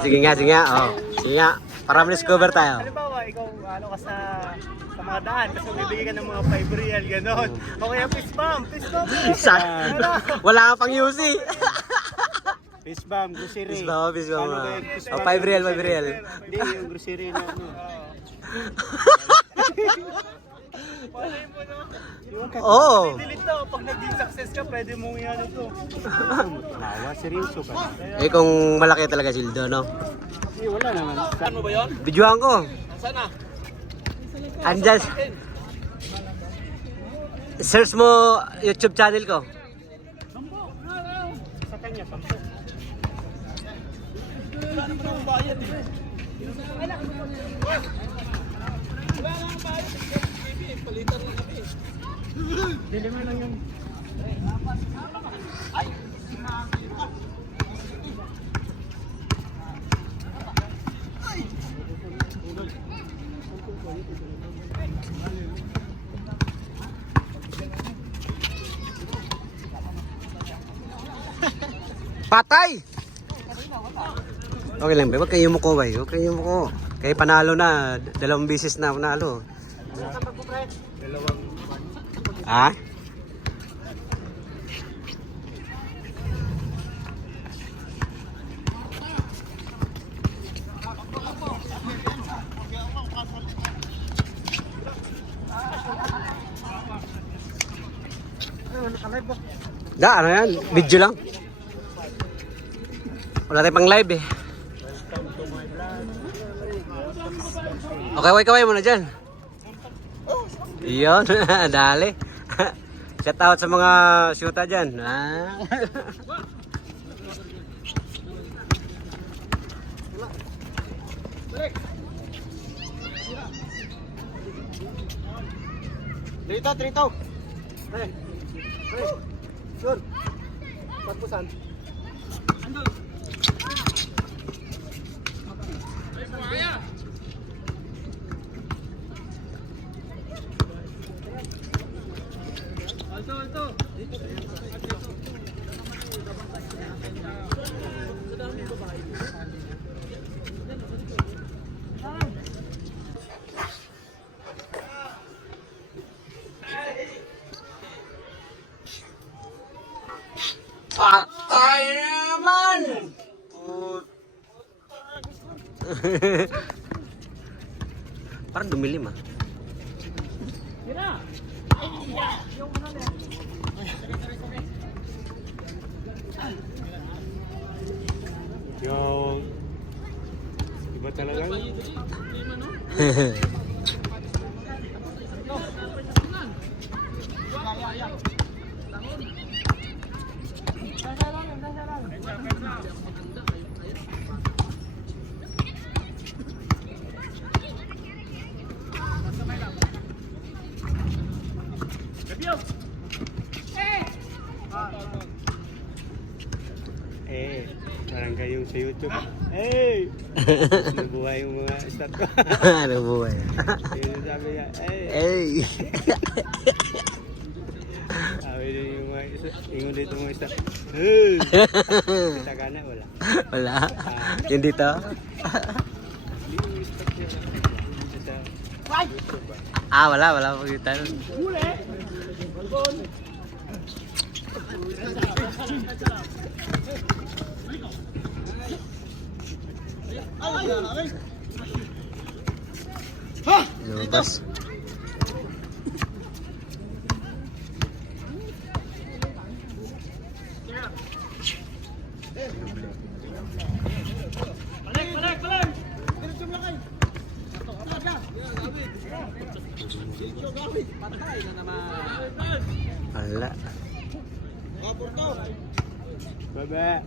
Sige nga, sige nga. Oh. Sige nga. Para ma-discover tayo. Halimbawa, ikaw ano ka sa mga daan, kasi bibigyan ka ng mga 5 real, gano'n. O kaya fist bump. Isa. Wala ka pang UC. Fist bump, grocery. Fist bump, fist bump. Paano kaya fist Oh, bump? 5 real, 5 real. Hindi, yung grocery na ano. Palay mo no? Oo. Delete to, pag naging success ka, pwede mong i-ano to. Mawa, seryoso ka. Eh kung malaki talaga sildo, no? Eh, wala naman. Saan mo ba yun? Videoan ko. Saan na? Andyan. Search mo YouTube channel ko. Sa kanya, 10. Wala naman akong bayad eh. Palitan lang kami. Dili mo lang yung... Patay! Okay lang, ba? Huwag kayo muko, bay. Huwag kayo muko. Kaya panalo na. 2 beses na panalo. Ha? Da, ano yan? Video lang. Wala tayong pang live eh. Okay, kaway muna dyan. Iyon, dali. Shout out sa mga shoota dyan. Ah. Trito. Hey. Sure. Pagpusan. Ando. Alto. Patay naman! Parang dumilim ah. Yung... Iba talaga. Parang kayong sa YouTube. Hey! Nabuhay yung mga stat ko. Nabuhay. Yung sabi niya, Hey! sabi niya yung mga ingon dito mga stat. Hey! Kita ka na, wala. Wala. Yung dito? Wala po kita. Lumabas. Wala. Baba.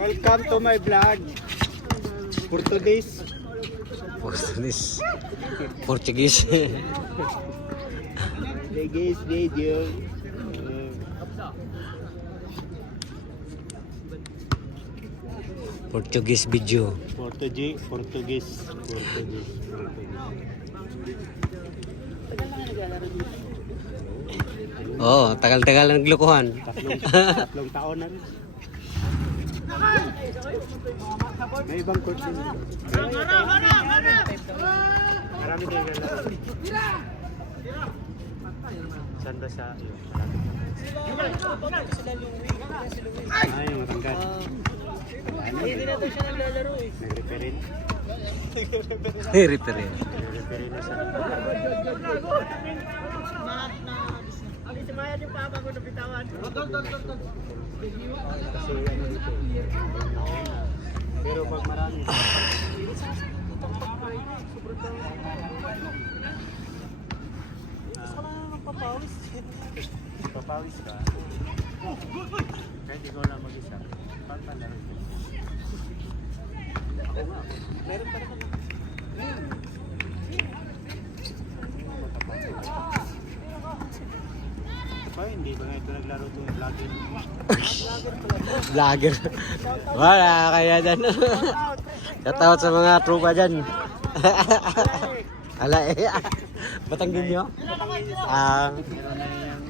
Welcome to my vlog. Portuguese. Portuguese. Portuguese video. Portuguese video. Portuguese. Oo, tagal-tagal na naglukuhan. Tatlong taon na rin. May ibang court din. Marami kayo galaro. Saan ba siya? Ay, yung ranggan. Hindi na siya naglalaro eh. Nag-referin. Referee. Nag-referin na siya. Ang isimayad yung papa ko na bitawan. Kasi ano dito. Pero pag marami. Papawis ka. Kahit ikaw lang mag-isa. Paano pa lang? Ako nga. Meron pa naman. Pa, hindi ba nga ito naglaro itong vlogger? Vlogger. Wala kaya dyan. Shoutout sa mga tropa dyan. Ala eh. Batanggin nyo? Meron na yung